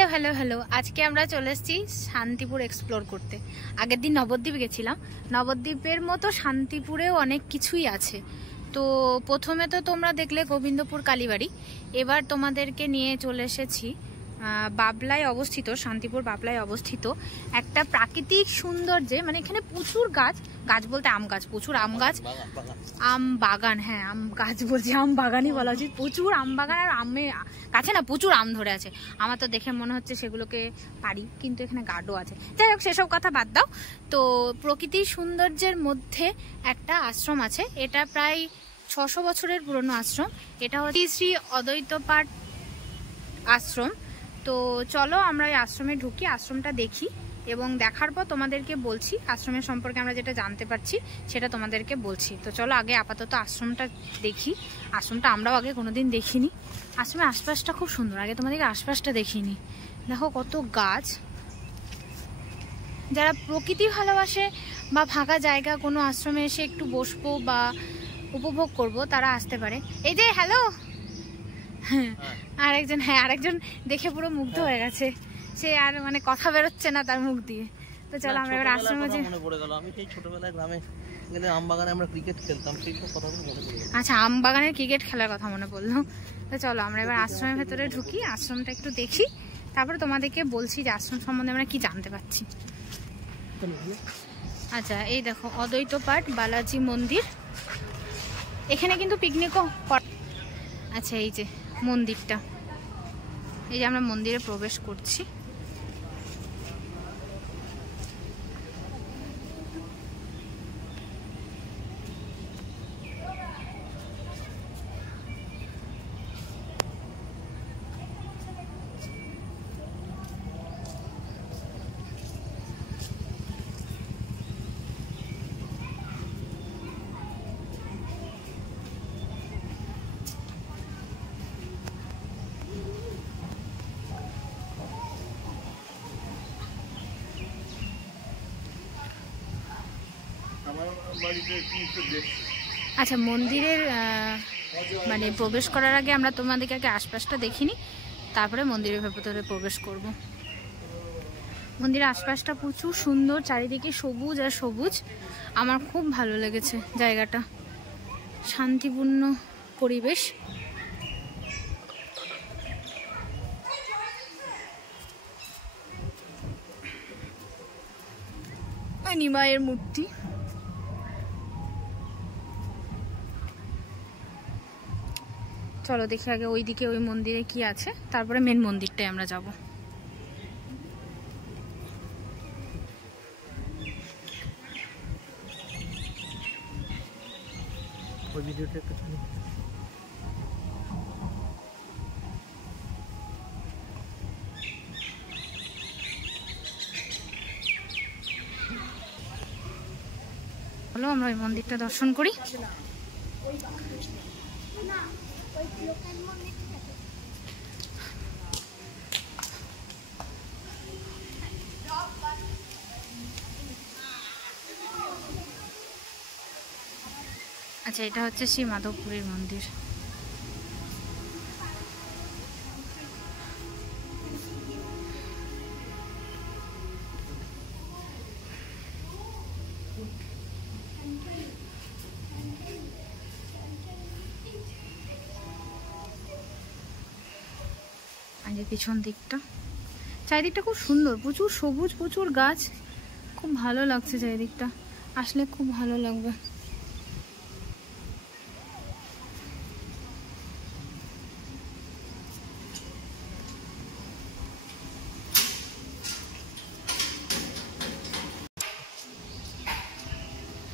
Hello hello hello, আজকে আমরা চলে এসেছি শান্তিপুর এক্সপ্লোর করতে। আগের দিন নবদ্বীপ গেছিলাম। নবদ্বীপের মতো শান্তিপুরেও অনেক কিছুই আছে। তো প্রথমে তো তোমরা দেখলে গোবিন্দপুর কালীবাড়ি, এবার তোমাদেরকে নিয়ে চলে এসেছি বাবলায় অবস্থিত, শান্তিপুর বাবলায় অবস্থিত একটা প্রাকৃতিক সৌন্দর্যে, মানে এখানে প্রচুর গাছ, গাছ বলতে আম গাছ, প্রচুর আম গাছ, আম বাগান, হ্যাঁ আম গাছ বলছি, আম বাগানই বলা উচিত। প্রচুর আম বাগান, আর আমে গাছে না প্রচুর আম ধরে আছে। আমার তো দেখে মনে হচ্ছে সেগুলোকে পারি, কিন্তু এখানে গার্ডও আছে। যাই হোক, সেসব কথা বাদ দাও। তো প্রকৃতির সৌন্দর্যের মধ্যে একটা আশ্রম আছে, এটা প্রায় 600 বছরের পুরনো আশ্রম। এটা হচ্ছে শ্রী অদ্বৈত পাঠ আশ্রম। তো চলো আমরা এই আশ্রমে ঢুকি, আশ্রমটা দেখি, এবং দেখার পর তোমাদেরকে বলছি আশ্রমের সম্পর্কে আমরা যেটা জানতে পারছি সেটা তোমাদেরকে বলছি। তো চলো আগে আপাতত আশ্রমটা দেখি। আশ্রমটা আমরাও আগে কোনোদিন দেখিনি। আশ্রমের আশপাশটা খুব সুন্দর, আগে তোমাদেরকে আশপাশটা দেখিনি। দেখো কত গাছ। যারা প্রকৃতি ভালোবাসে বা ফাঁকা জায়গা কোনো আশ্রমে এসে একটু বসবো বা উপভোগ করব, তারা আসতে পারে। এই যে হ্যালো, আরেকজন, হ্যাঁ আরেকজন দেখে পুরো মুগ্ধ হয়ে গেছে, সে আর মানে কথা বেরোচ্ছে না তার মুখ দিয়ে। তো চলো আমরা এবার আশ্রমে যাই। মনে পড়ে গেল, আমি সেই ছোটবেলায় গ্রামে গেলে আম বাগানে আমরা ক্রিকেট খেলতাম, সেই সব কথাগুলো মনে পড়ে গেল। আচ্ছা, আম বাগানের ক্রিকেট খেলার কথা মনে পড়লো। তো চলো আমরা এবার আশ্রমের ভেতরে ঢুকি, আশ্রমটা একটু দেখি, তারপরে তোমাদেরকে বলছি যে আশ্রম সম্বন্ধে আমরা কি জানতে পারছি। আচ্ছা, এই দেখো অদ্বৈত পাঠ বালাজি মন্দির, এখানে কিন্তু পিকনিকও। আচ্ছা, এই যে মন্দিরটা, এই যে আমরা মন্দিরে প্রবেশ করছি। আচ্ছা, মন্দিরের মানে প্রবেশ করার আগে আমরা তোমাদেরকে আগে আশপাশটা দেখিনি, তারপরে মন্দিরের ভেতরে প্রবেশ করব। মন্দিরের আশপাশটা প্রচুর সুন্দর, চারিদিকে সবুজ আর সবুজ। আমার খুব ভালো লেগেছে জায়গাটা, শান্তিপূর্ণ পরিবেশ। নিমাইয়ের মূর্তি। চলো দেখি আগে ওইদিকে ওই মন্দিরে কি আছে, তারপরে মেন মন্দিরটায় আমরা যাব। ওই ভিডিওটা একটু শুনি। চলো আমরা ওই মন্দিরটা দর্শন করি। আচ্ছা, এটা হচ্ছে শ্রী মাধবপুরের মন্দির। আর যে পিছন দিকটা, চারিদিকটা খুব সুন্দর, প্রচুর সবুজ, প্রচুর গাছ, খুব ভালো লাগছে চারিদিকটা, আসলে খুব ভালো লাগবে।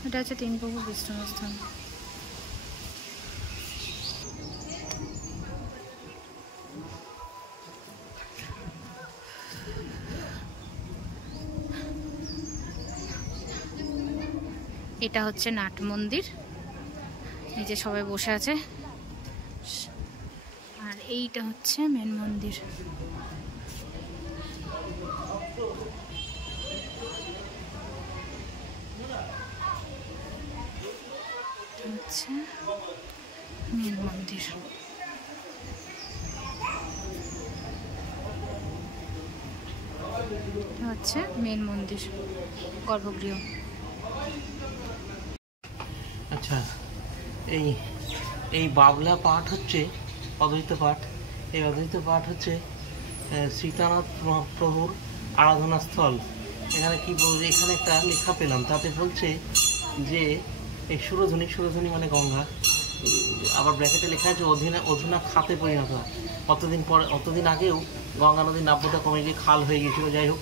এটা হচ্ছে তিনপ্রভু বিশ্রামস্থান। এটা হচ্ছে নাট মন্দির, এই যে সবাই বসে আছে, আর এইটা হচ্ছে মেন মন্দির। হচ্ছে মেন মন্দির। হচ্ছে মেন মন্দির, গর্ভগৃহ। আচ্ছা, এই এই বাবলা পাঠ হচ্ছে অদ্বৈত পাঠ। এই অদ্বৈত পাঠ হচ্ছে শ্রীকানাথ মহাপ্রভুর আরাধনা স্থল। এখানে কি বলছে, এখানে একটা লেখা পেলাম, তাতে বলছে যে এই সুরধ্বনি মানে গঙ্গা, আবার ব্র্যাকেটে লেখা আছে অধুনা খাতে পরিণত। অতদিন আগেও গঙ্গা নদীর নাব্যতা কমে গিয়ে খাল হয়ে গিয়েছিল। যাই হোক,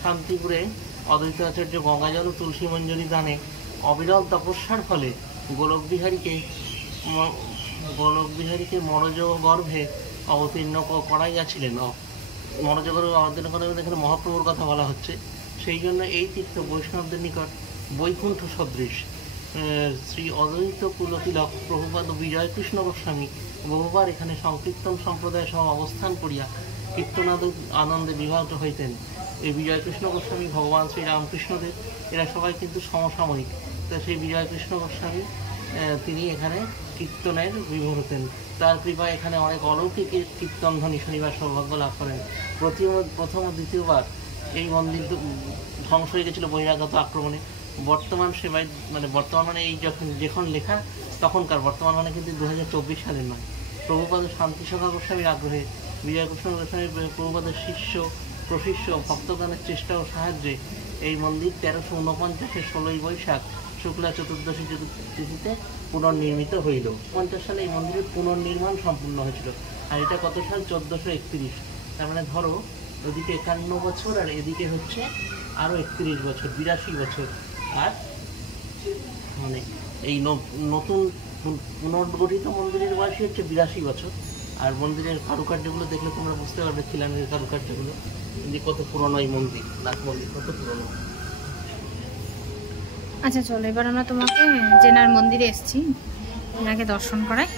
শান্তিপুরে অদ্বৈত আচার্য গঙ্গাজল ও তুলসী মঞ্জরি দানে অবিরল তপস্যার ফলে গোলকবিহারীকে মরজ গর্ভে অবতীর্ণ করাইয়াছিলেন। মরজ গর্ভে অবতীর্ণ করার এখানে মহাপ্রভুর কথা বলা হচ্ছে। সেই জন্য এই তীর্থ বৈষ্ণবদের নিকট বৈকুণ্ঠ সদৃশ। শ্রী অদ্বৈত কুলতিলক প্রভুপাদ বিজয়কৃষ্ণ গোস্বামী বহুবার এখানে সংকীর্তন সম্প্রদায় সহ অবস্থান করিয়া কীর্তনাদ আনন্দে বিভাজিত হইতেন। এই বিজয়কৃষ্ণ গোস্বামী, ভগবান শ্রী রামকৃষ্ণদেব, এরা সবাই কিন্তু সমসাময়িক। তো সেই বিজয়কৃষ্ণ গোস্বামী তিনি এখানে কীর্তনের বিভোর হতেন। তার কৃপায় এখানে অনেক অলৌকিক কীর্তন ধ্বনি শনিবার সৌভাগ্য লাভ করেন। প্রথম ও দ্বিতীয়বার এই মন্দির ধ্বংস হয়ে গেছিল বহিরাগত আক্রমণে। বর্তমান সেবায় বর্তমান এই যখন লেখা তখনকার, বর্তমান কিন্তু 2024 সালের নয়। প্রভুপাদ শান্তিসভা গোস্বামীর আগ্রহে বিজয়কৃষ্ণ গোস্বামী প্রভুপাদের প্রশিষ্য ভক্তগণের চেষ্টা ও সাহায্যে এই মন্দির 1349-এর 16ই বৈশাখ শুক্লা চতুর্দশী তিথিতে পুনর্নির্মিত হইল। 50 সালে এই মন্দিরের পুনর্নির্মাণ সম্পূর্ণ হয়েছিল। আর এটা কত সাল? 1431। তার মানে ধরো ওদিকে 51 বছর আর এদিকে হচ্ছে আরও 31 বছর, 82 বছর। আর মানে এই নতুন পুনর্গঠিত মন্দিরের বয়সই হচ্ছে 82 বছর। আর মন্দিরের কারুকার্যগুলো দেখলে তোমরা বুঝতে পারবে, খিলানের কারুকার্যগুলো যে কত পুরনো এই মন্দির, নাথ মন্দির কত পুরনো। আচ্ছা চলো, এবার আমরা তোমাকে জেনার মন্দিরে এসেছি, এনাকে দর্শন করাই।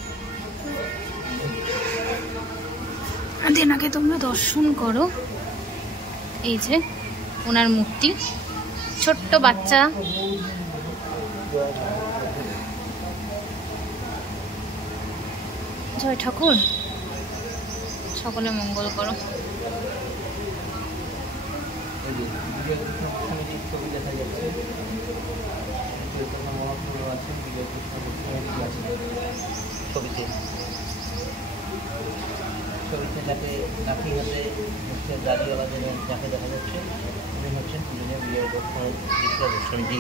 এনাকে তোমরা দর্শন করো। এই যে ওনার মূর্তি, ছোট্ট বাচ্চা। জয় ঠাকুর, সকলে মঙ্গল করো। ছবিতে যাকে লাঠি হাতে দাড়িওয়ালা যাকে দেখা যাচ্ছে উনি হচ্ছেন পূজনীয় বিজয় গোস্বামীজি।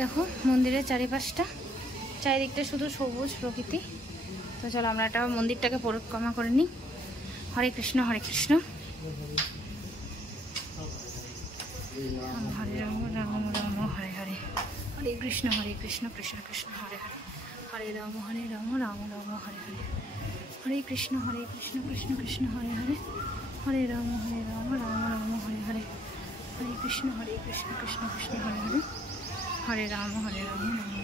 দেখো মন্দিরের চারিপাশটা, চারিদিকটা শুধু সবুজ প্রকৃতি। তো চলো আমরা একটা মন্দিরটাকে পরিক্রমা করে নিই। হরে কৃষ্ণ হরে কৃষ্ণ, হরে রাম রাম রাম হরে হরে, হরে কৃষ্ণ কৃষ্ণ কৃষ্ণ হরে হরে, হরে রাম রাম রাম হরে হরে, হরে কৃষ্ণ কৃষ্ণ কৃষ্ণ হরে হরে, হরে রাম রাম রাম হরে হরে, হরে কৃষ্ণ কৃষ্ণ কৃষ্ণ হরে হরে, হরে রাম রাম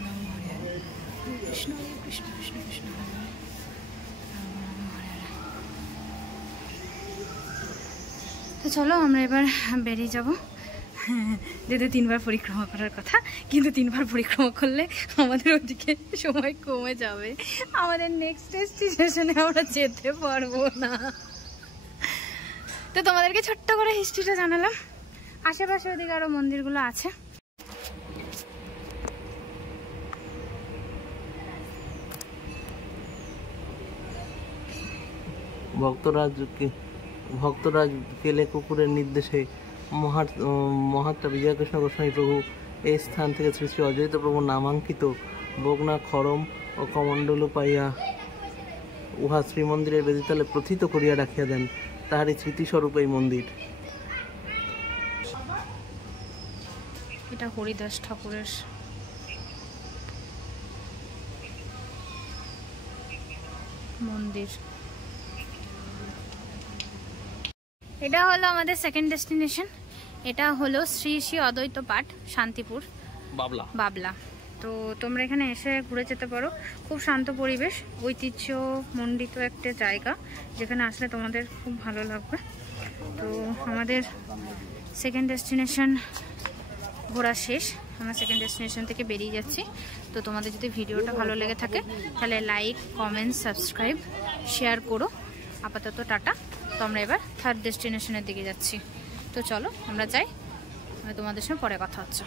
রাম হরে হরে, হরে কৃষ্ণ কৃষ্ণ কৃষ্ণ হরে হরে, রাম রাম হরে হরে। তো চলো আমরা এবার বেরিয়ে যাব। যেহেতু 3বার পরিক্রমা করার কথা, কিন্তু 3বার পরিক্রমা করলে আমাদের ওদিকে সময় কমে যাবে, আমাদের নেক্সট ডেস্টিনেশনে আমরা যেতে পারবো না। তো তোমাদেরকে ছোট্ট করে হিস্ট্রিটা জানালাম। আশেপাশে ওদিকে আরো মন্দিরগুলো আছে। ভক্তরাজ কেলে কুকুরের নির্দেশে মহাত্মা বিজয়কৃষ্ণ গোস্বামী প্রভু এই স্থান থেকে শ্রী শ্রী অদ্বৈত প্রভুর নামাঙ্কিত বগ্না খড়ম ও কমণ্ডলু পাইয়া উহা শ্রীমন্দিরের বেদিতলে প্রথিত করিয়া রাখিয়া দেন। তাহারই স্মৃতিস্বরূপ এই মন্দির। এটা হরিদাস ঠাকুরের মন্দির। এটা হলো আমাদের সেকেন্ড ডেস্টিনেশন। এটা হলো শ্রী শ্রী অদ্বৈত পাঠ, শান্তিপুর বাবলা। তো তোমরা এখানে এসে ঘুরে যেতে পারো। খুব শান্ত পরিবেশ, ঐতিহ্য মণ্ডিত একটা জায়গা, যেখানে আসলে তোমাদের খুব ভালো লাগবে। তো আমাদের সেকেন্ড ডেস্টিনেশন ঘোরা শেষ, আমরা সেকেন্ড ডেস্টিনেশন থেকে বেরিয়ে যাচ্ছি। তো তোমাদের যদি ভিডিওটা ভালো লেগে থাকে তাহলে লাইক, কমেন্ট, সাবস্ক্রাইব, শেয়ার করো। আপাতত টাটা। তো আমরা এবার থার্ড ডেস্টিনেশনের দিকে যাচ্ছি। তো চলো আমরা যাই, তোমাদের সঙ্গে পরে কথা হচ্ছে।